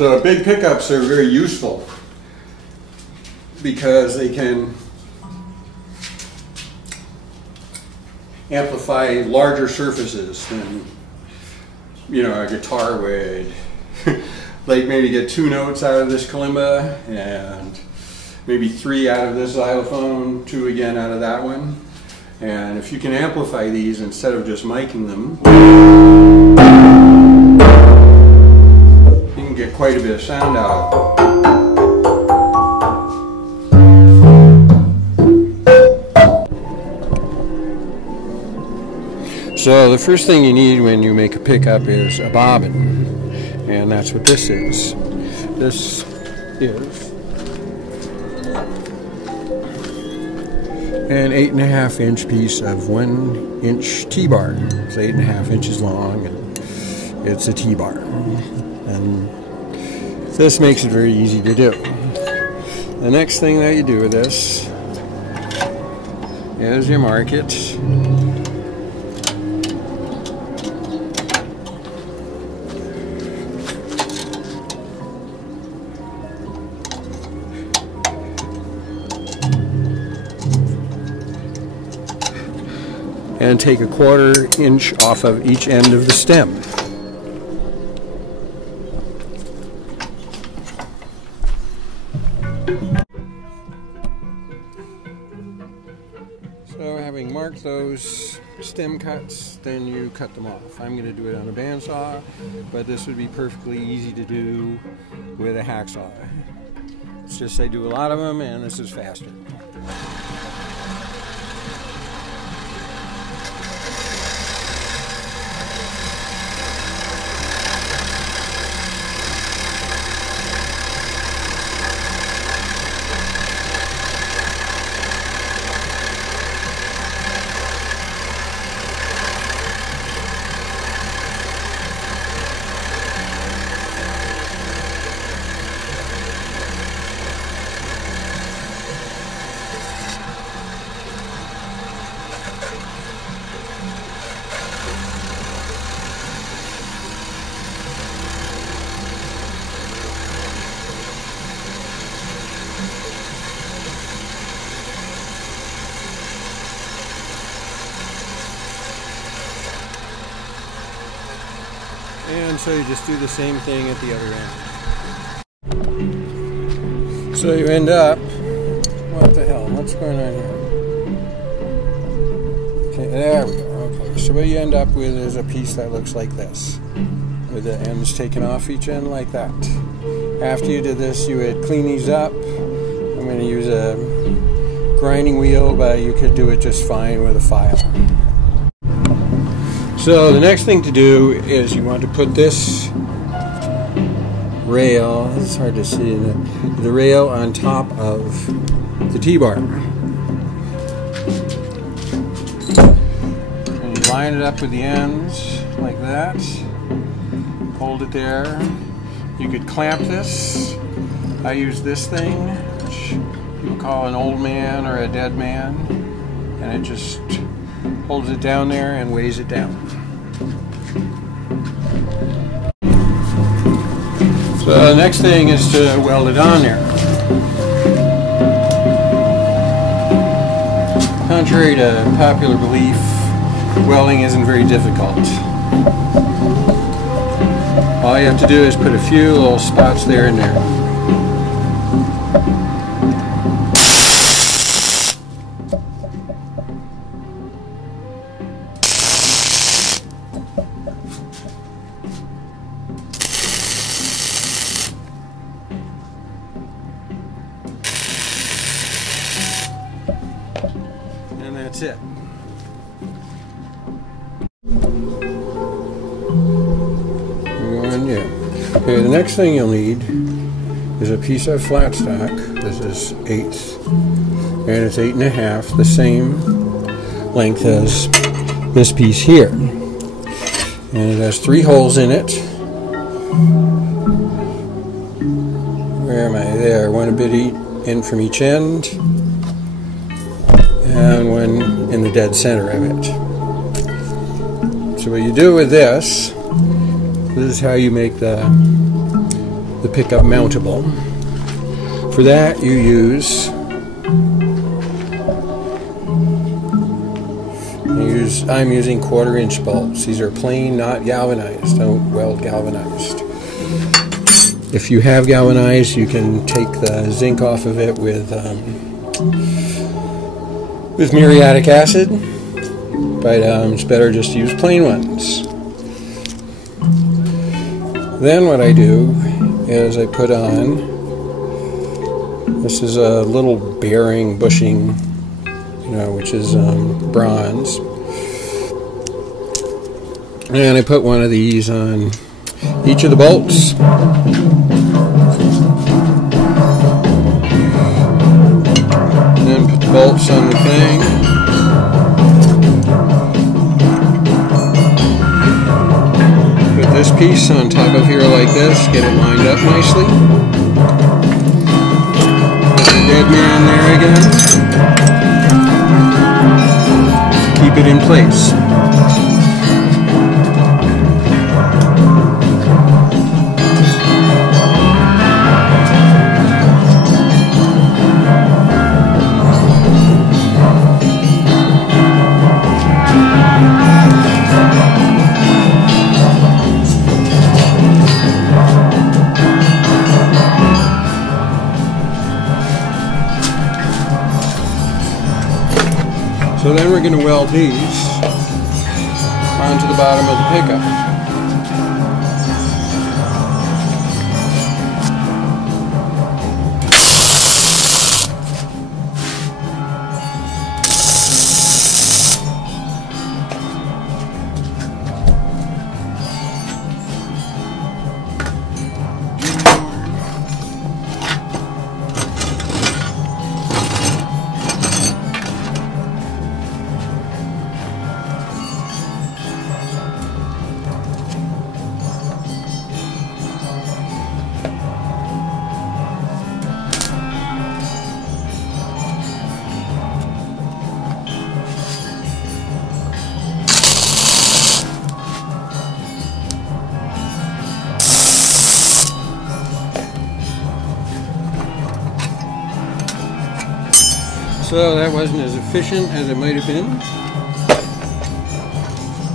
So big pickups are very useful because they can amplify larger surfaces than, you know, a guitar would. Like maybe get 2 notes out of this kalimba and maybe 3 out of this xylophone, 2 again out of that one. And if you can amplify these instead of just miking them, you can get quite a bit of sound out of it. So the first thing you need when you make a pickup is a bobbin, and that's what this is. This is an 8.5 inch piece of 1 inch T-bar. It's 8.5 inches long, and it's a T-bar. And this makes it very easy to do. The next thing that you do with this is you mark it. And take a 1/4 inch off of each end of the stem. So having marked those stem cuts, then you cut them off. I'm going to do it on a bandsaw, but this would be perfectly easy to do with a hacksaw. It's just I do a lot of them, and this is faster. And so you just do the same thing at the other end. So you end up, what the hell, what's going on here? Okay, there we go. Okay, so what you end up with is a piece that looks like this, with the ends taken off each end like that. After you did this, you would clean these up. I'm going to use a grinding wheel, but you could do it just fine with a file. So the next thing to do is you want to put this rail, it's hard to see, the rail on top of the T-bar. And you line it up with the ends like that, hold it there. You could clamp this. I use this thing, which you call an old man or a dead man, and it just holds it down there and weighs it down. So the next thing is to weld it on there. Contrary to popular belief, welding isn't very difficult. All you have to do is put a few little spots there and there. And that's it. Okay, the next thing you'll need is a piece of flat stock. This is 1/8, and it's 8.5, the same length as this piece here. And it has 3 holes in it. Where am I? There, one a bit in from each end, and one in the dead center of it. So what you do with this is how you make the the pickup mountable. For that you use I'm using 1/4 inch bolts. These are plain, not galvanized. Don't weld galvanized. If you have galvanized, you can take the zinc off of it with muriatic acid, but it's better just to use plain ones. Then what I do is I put on, this is a little bearing bushing, which is bronze, and I put one of these on each of the bolts. And then put the bolts on the thing. Put this piece on top of here like this, get it lined up nicely. Put the dead man there again. Keep it in place. So then we're going to weld these onto the bottom of the pickup. So that wasn't as efficient as it might have been,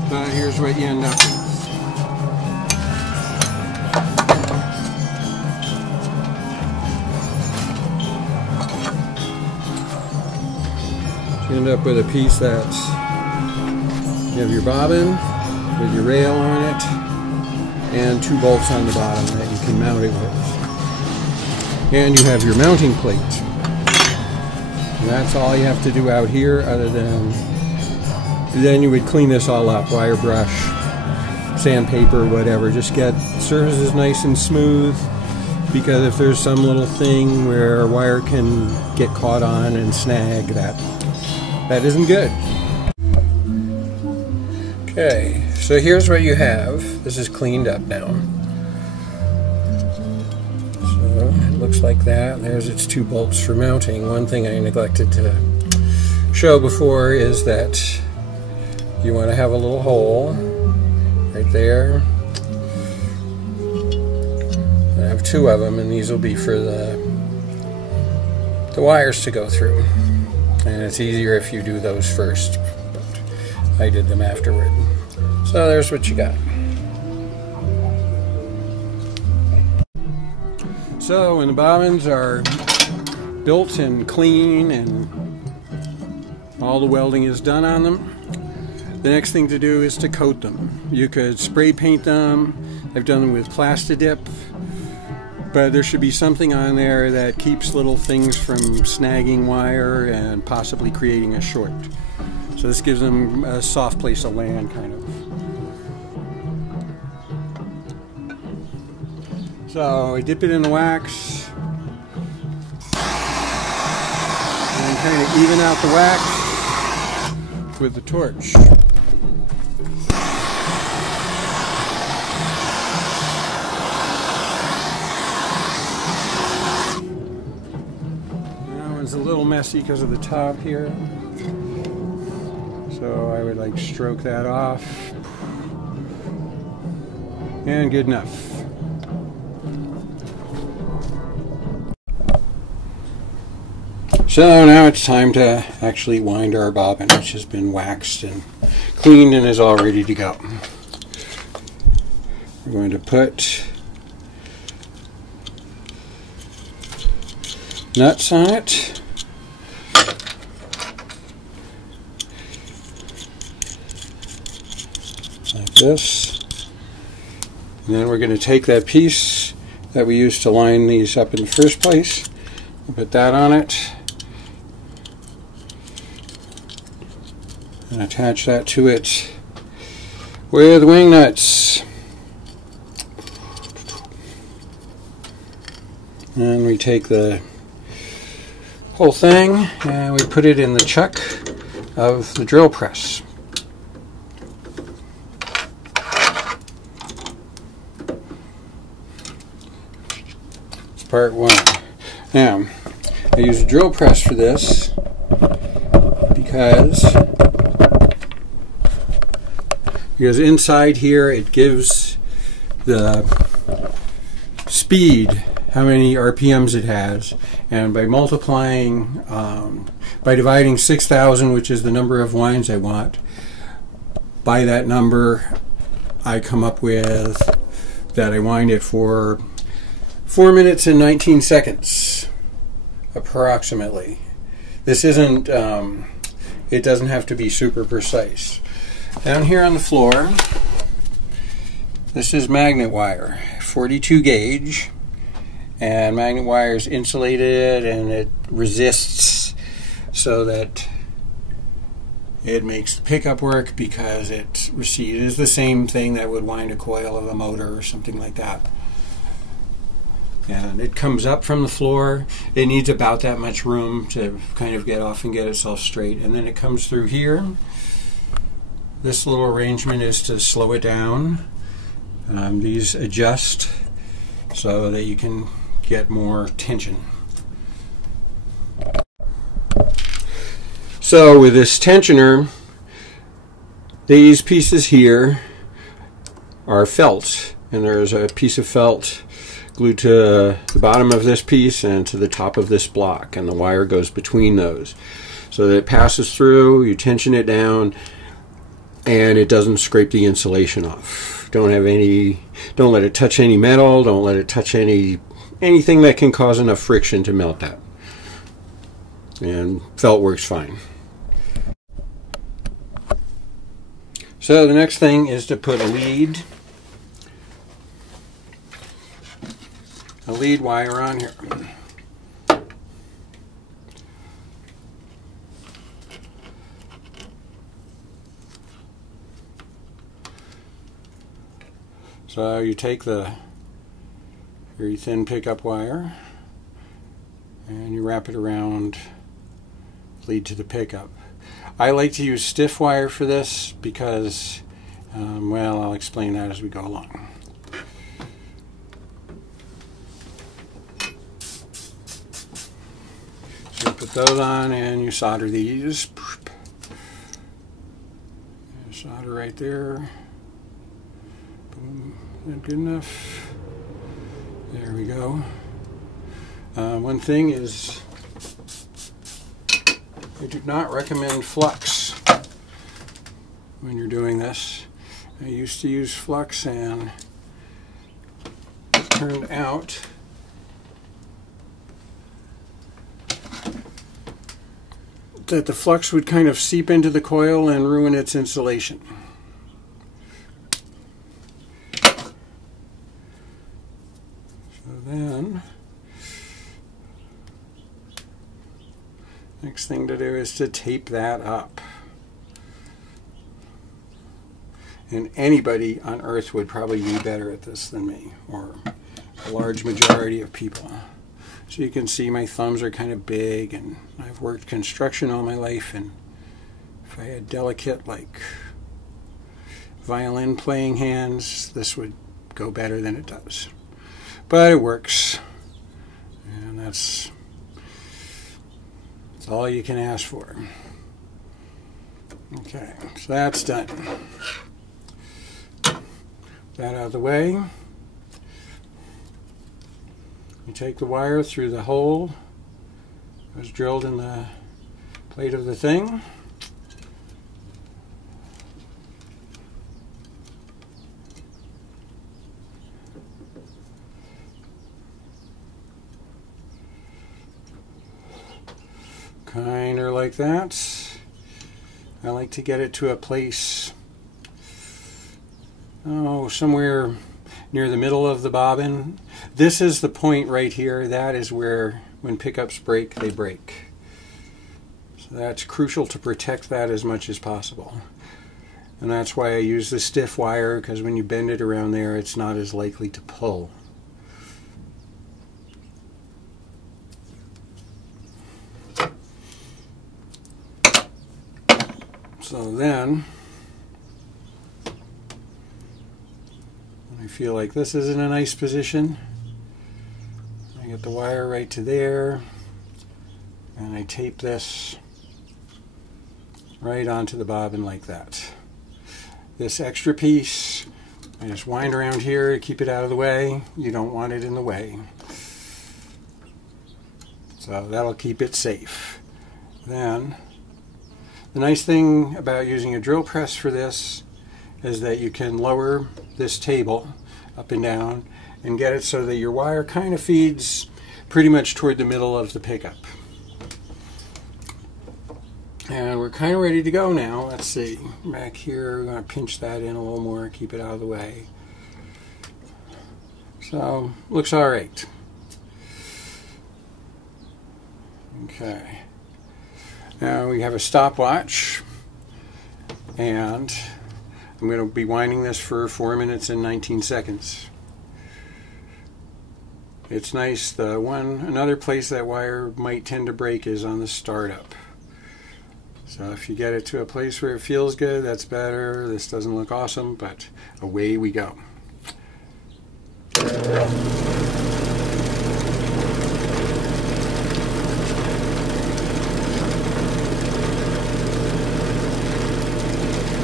but here's what you end up with. You end up with a piece that's, you have your bobbin with your rail on it and 2 bolts on the bottom that you can mount it with. And you have your mounting plate. And that's all you have to do out here, other than then you would clean this all up, wire brush, sandpaper, whatever. Just get surfaces nice and smooth, because if there's some little thing where a wire can get caught on and snag, that isn't good. Okay, so here's what you have. This is cleaned up now. It looks like that. There's its 2 bolts for mounting. One thing I neglected to show before is that you want to have a little hole right there. I have 2 of them, and these will be for the wires to go through. And it's easier if you do those first, but I did them afterward. So there's what you got. So when the bobbins are built and clean and all the welding is done on them, the next thing to do is to coat them. You could spray paint them. I've done them with Plastidip, but there should be something on there that keeps little things from snagging wire and possibly creating a short. So this gives them a soft place to land, kind of. So I dip it in the wax and kind of even out the wax with the torch. That one's a little messy because of the top here. So I would like stroke that off. And good enough. So now it's time to actually wind our bobbin, which has been waxed and cleaned and is all ready to go. We're going to put nuts on it. Like this. And then we're going to take that piece that we used to line these up in the first place. We'll put that on it. And attach that to it with wing nuts. And we take the whole thing and we put it in the chuck of the drill press. It's part one. Now, I use a drill press for this because inside here it gives the speed, how many RPMs it has, and by multiplying, by dividing 6,000, which is the number of winds I want, by that number I come up with that I wind it for 4 minutes and 19 seconds approximately. This isn't, it doesn't have to be super precise. Down here on the floor, this is magnet wire, 42 gauge, and magnet wire is insulated and it resists so that it makes the pickup work because it is the same thing that would wind a coil of a motor or something like that. And it comes up from the floor. It needs about that much room to kind of get off and get itself straight, and then it comes through here. This little arrangement is to slow it down. These adjust so that you can get more tension. So with this tensioner, these pieces here are felt, and there's a piece of felt glued to the bottom of this piece and to the top of this block, and the wire goes between those so that it passes through, you tension it down, and it doesn't scrape the insulation off. Don't let it touch any metal, don't let it touch anything that can cause enough friction to melt that. And felt works fine. So the next thing is to put a lead wire on here. So you take the very thin pickup wire and you wrap it around lead to the pickup. I like to use stiff wire for this because, well, I'll explain that as we go along. So you put those on and you solder these. Solder right there. Boom. Is that good enough? There we go. One thing is, I do not recommend flux when you're doing this. I used to use flux and it turned out that the flux would kind of seep into the coil and ruin its insulation. Then, next thing to do is to tape that up. And anybody on earth would probably be better at this than me, or a large majority of people. So you can see my thumbs are kind of big, and I've worked construction all my life, and if I had delicate, like, violin playing hands, this would go better than it does. But it works, and that's all you can ask for. Okay, so that's done. That out of the way. You take the wire through the hole It was drilled in the plate of the thing. Kind of like that. I like to get it to a place, somewhere near the middle of the bobbin. This is the point right here. That is where, when pickups break, they break. So that's crucial to protect that as much as possible. And that's why I use the stiff wire, because when you bend it around there, it's not as likely to pull. So then, when I feel like this is in a nice position, I get the wire right to there, and I tape this right onto the bobbin like that. This extra piece, I just wind around here, keep it out of the way. You don't want it in the way. So that'll keep it safe. Then, the nice thing about using a drill press for this is that you can lower this table up and down and get it so that your wire kind of feeds pretty much toward the middle of the pickup. And we're kind of ready to go now. Let's see. Back here, we're going to pinch that in a little more, keep it out of the way. So, looks all right. Okay. Now we have a stopwatch, and I'm going to be winding this for 4 minutes and 19 seconds. It's nice. Another place that wire might tend to break is on the startup. So if you get it to a place where it feels good, that's better. This doesn't look awesome, but away we go.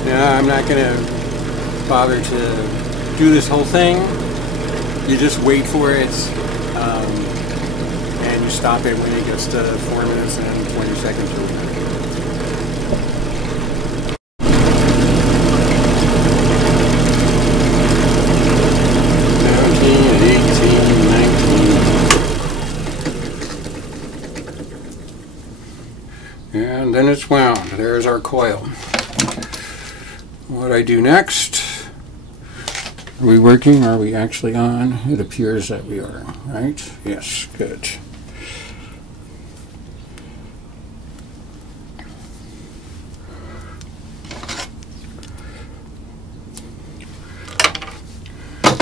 Yeah, I'm not going to bother to do this whole thing. You just wait for it, and you stop it when it gets to 4 minutes and 20 seconds or whatever. And then it's wound. There's our coil. What I do next, are we working? Are we actually on? It appears that we are, right? Yes, good.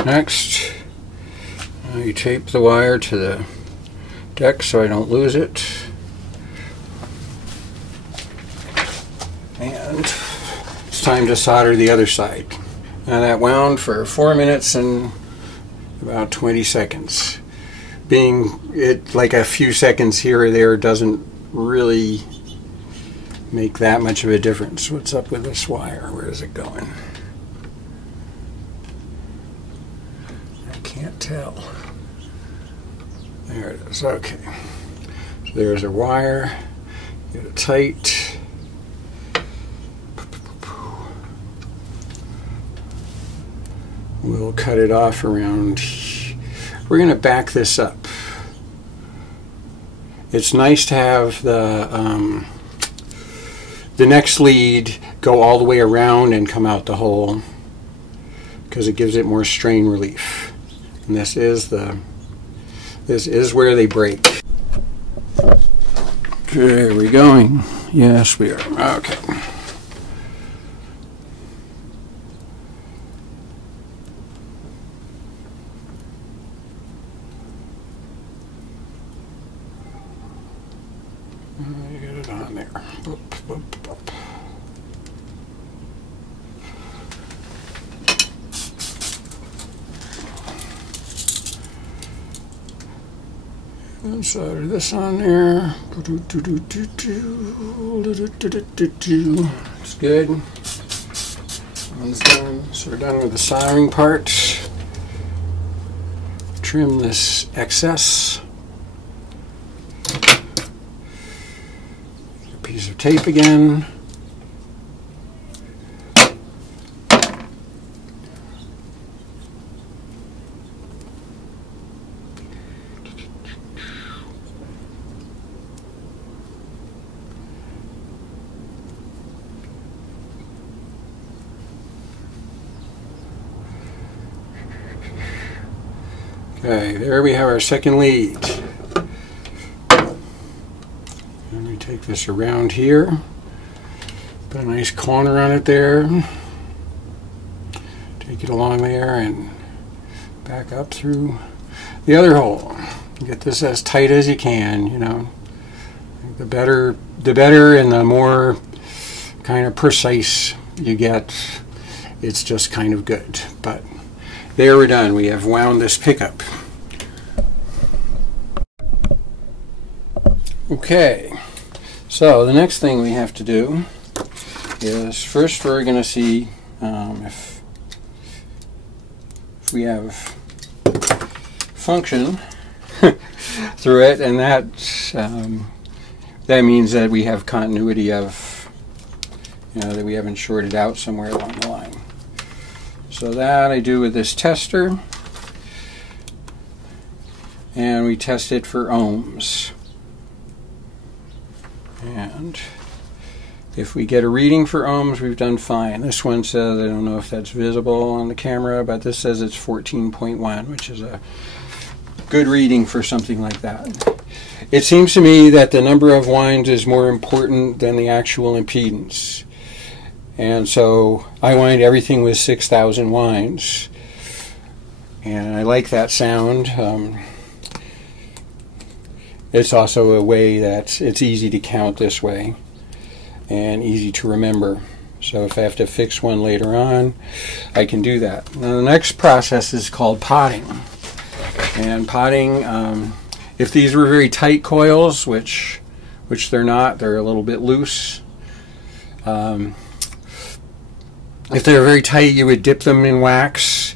Next, you tape the wire to the deck so I don't lose it. And it's time to solder the other side. Now that wound for 4 minutes and about 20 seconds. Being it like a few seconds here or there doesn't really make that much of a difference. What's up with this wire? Where is it going? I can't tell. There it is. Okay. So there's a wire. Get it tight. We'll cut it off around. We're going to back this up. It's nice to have the next lead go all the way around and come out the hole, because it gives it more strain relief. And this is where they break. Okay, are we going? Yes, we are. Okay. Get it on there. Boop, boop, boop. And solder this on there. It's good. One's done. So we're done with the soldering part. Trim this excess. piece of tape again. Okay, there we have our second lead. And we take this around here, put a nice corner on it there, take it along there and back up through the other hole. Get this as tight as you can, you know. The better and the more kind of precise you get, it's just kind of good. But there, we're done. We have wound this pickup. Okay, so the next thing we have to do is first we're going to see if we have function through it, and that means that we have continuity of, you know, that we haven't shorted out somewhere along the line. So that I do with this tester, and we test it for ohms. And if we get a reading for ohms, we've done fine. This one says, I don't know if that's visible on the camera, but this says it's 14.1, which is a good reading for something like that. It seems to me that the number of winds is more important than the actual impedance. And so I wind everything with 6,000 winds. And I like that sound. It's also a way that it's easy to count this way and easy to remember. So if I have to fix one later on, I can do that. Now the next process is called potting. And potting, if these were very tight coils, which they're not, they're a little bit loose. If they're very tight, you would dip them in wax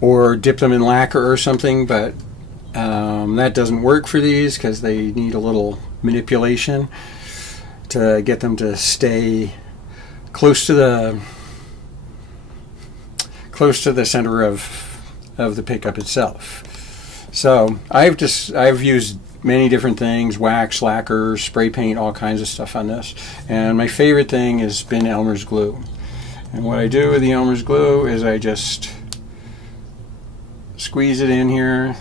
or dip them in lacquer or something, but that doesn't work for these because they need a little manipulation to get them to stay close to the center of the pickup itself. So I've used many different things: wax, lacquer, spray paint, all kinds of stuff on this. And my favorite thing has been Elmer's glue. And what I do with the Elmer's glue is I just squeeze it in here.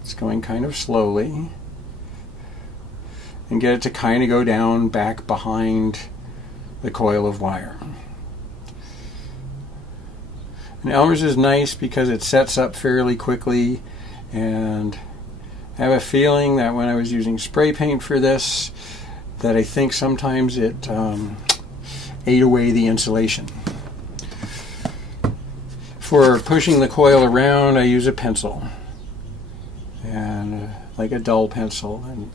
It's going kind of slowly. And get it to kind of go down back behind the coil of wire. And Elmer's is nice because it sets up fairly quickly, and I have a feeling that when I was using spray paint for this, that I think sometimes it ate away the insulation. For pushing the coil around, I use a pencil, and like a dull pencil, and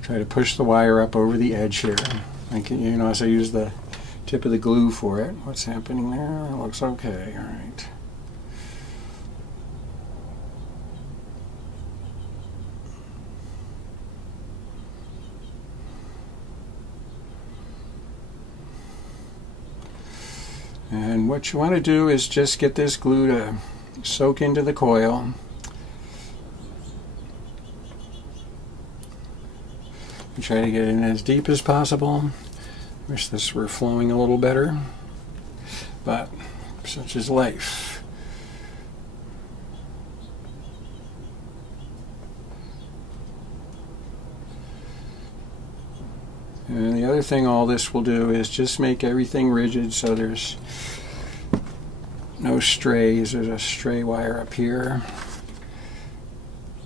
try to push the wire up over the edge here. You notice I use the tip of the glue for it. What's happening there? It looks okay. All right. And what you want to do is just get this glue to soak into the coil. And try to get it in as deep as possible. Wish this were flowing a little better, but such is life. And the other thing all this will do is just make everything rigid so there's no strays. There's a stray wire up here.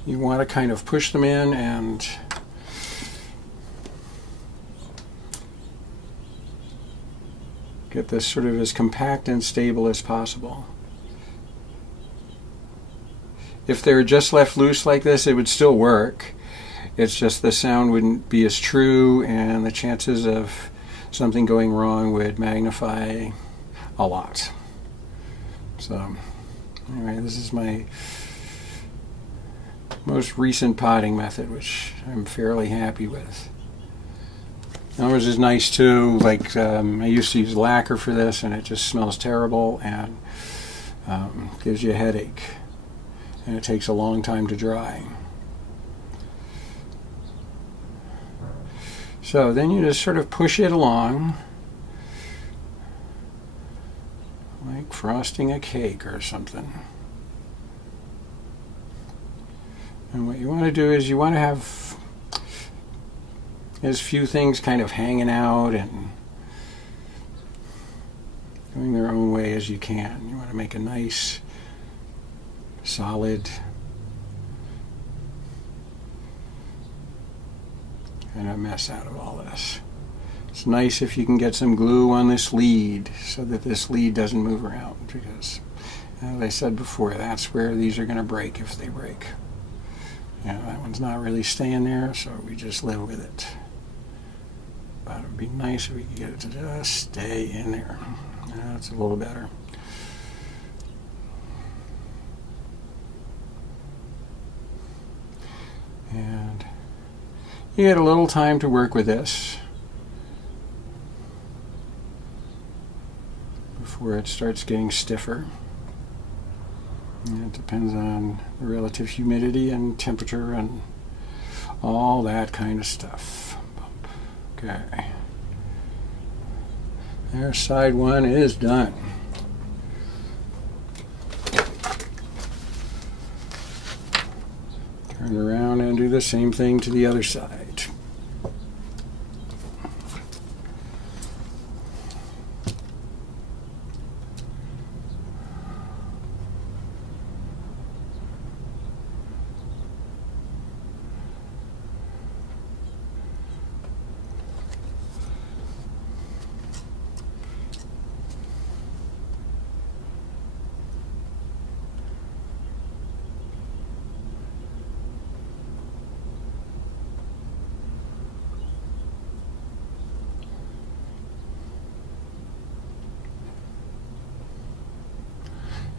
You want to kind of push them in and get this sort of as compact and stable as possible. If they were just left loose like this, it would still work. It's just the sound wouldn't be as true, and the chances of something going wrong would magnify a lot. So anyway, this is my most recent potting method, which I'm fairly happy with. Ours is nice too. Like I used to use lacquer for this, and it just smells terrible and gives you a headache, and it takes a long time to dry. So then you just sort of push it along like frosting a cake or something. And what you want to do is you want to have as few things kind of hanging out and going their own way as you can. You want to make a nice, solid kind of mess out of all this. It's nice if you can get some glue on this lead so that this lead doesn't move around, because as I said before, that's where these are going to break if they break. Yeah, that one's not really staying there, so we just live with it. But it would be nice if we could get it to just stay in there. That's a little better. And you get a little time to work with this before it starts getting stiffer. And it depends on the relative humidity and temperature and all that kind of stuff. Okay. There, side one is done. Turn around and do the same thing to the other side.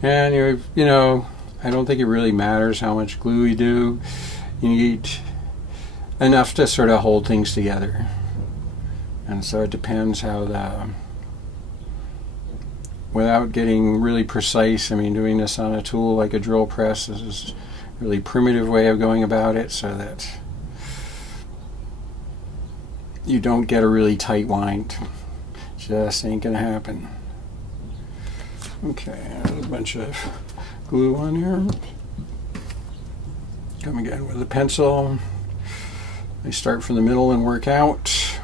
And you know, I don't think it really matters how much glue you do. You need enough to sort of hold things together. And so it depends how without getting really precise, I mean, doing this on a tool like a drill press, this is a really primitive way of going about it so that you don't get a really tight wind. Just ain't gonna happen. Okay, there's a bunch of glue on here. Come again with a pencil. I start from the middle and work out.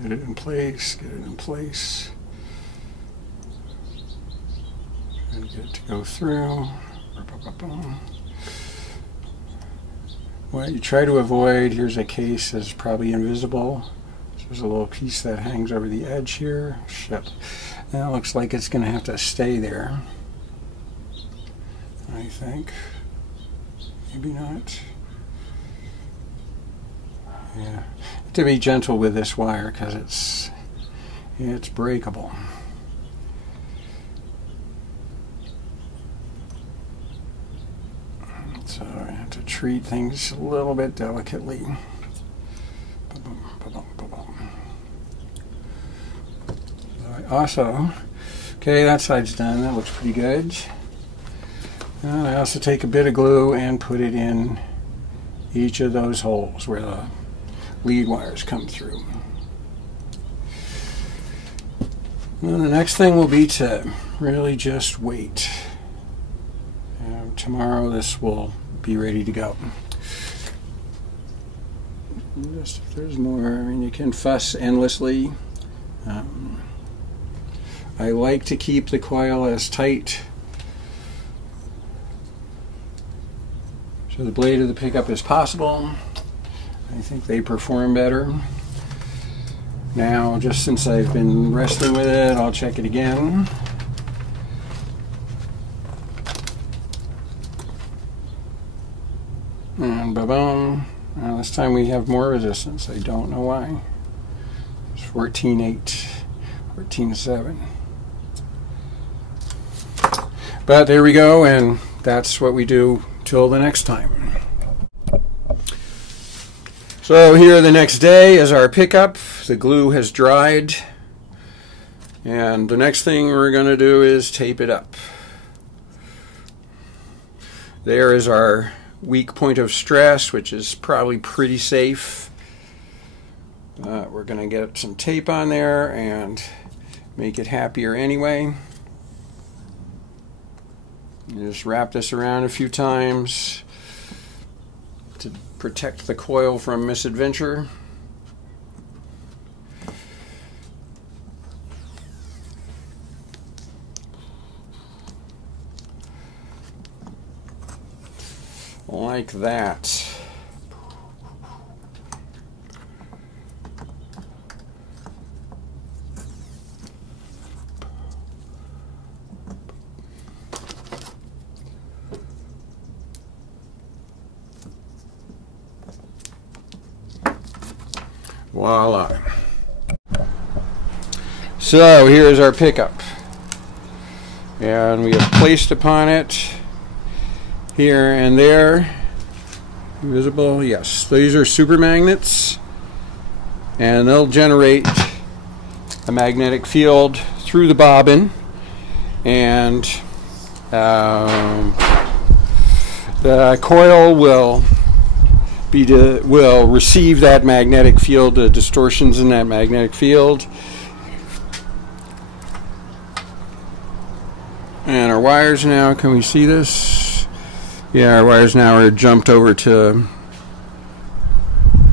Get it in place, get it in place. And get it to go through. What you try to avoid, here's a case that's probably invisible. There's a little piece that hangs over the edge here. Shit. That looks like it's going to have to stay there. I think. Maybe not. Yeah. To be gentle with this wire because it's breakable. So I have to treat things a little bit delicately. Also, okay, that side's done. That looks pretty good. And I also take a bit of glue and put it in each of those holes where the lead wires come through. And the next thing will be to really just wait. Tomorrow this will be ready to go. Just if there's more, I mean, you can fuss endlessly. I like to keep the coil as tight to the blade of the pickup as possible. I think they perform better. Now, just since I've been wrestling with it, I'll check it again. And ba-boom. Now this time we have more resistance. I don't know why. It's 14.8, 14.7. But there we go, and that's what we do till the next time. So here the next day is our pickup. The glue has dried, and the next thing we're going to do is tape it up. There is our weak point of stress, which is probably pretty safe. We're going to get some tape on there and make it happier anyway. You just wrap this around a few times to protect the coil from misadventure. Like that. Voila. So here's our pickup, and we have placed upon it here and there. Visible? Yes. These are super magnets, and they'll generate a magnetic field through the bobbin, and the coil will receive that magnetic field, the distortions in that magnetic field. And our wires now, can we see this? Yeah, our wires now are jumped over to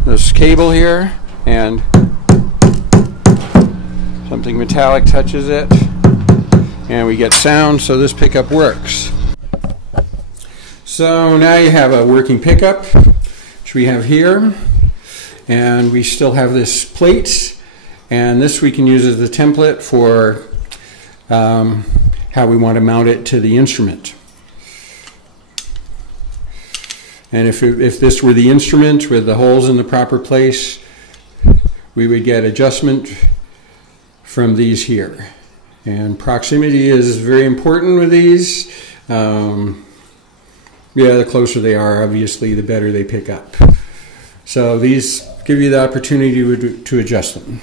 this cable here, and something metallic touches it, and we get sound, so this pickup works. So now you have a working pickup, which we have here, and we still have this plate, and this we can use as the template for how we want to mount it to the instrument. And if this were the instrument with the holes in the proper place, we would get adjustment from these here. And proximity is very important with these. Yeah, the closer they are, obviously, the better they pick up. So these give you the opportunity to adjust them.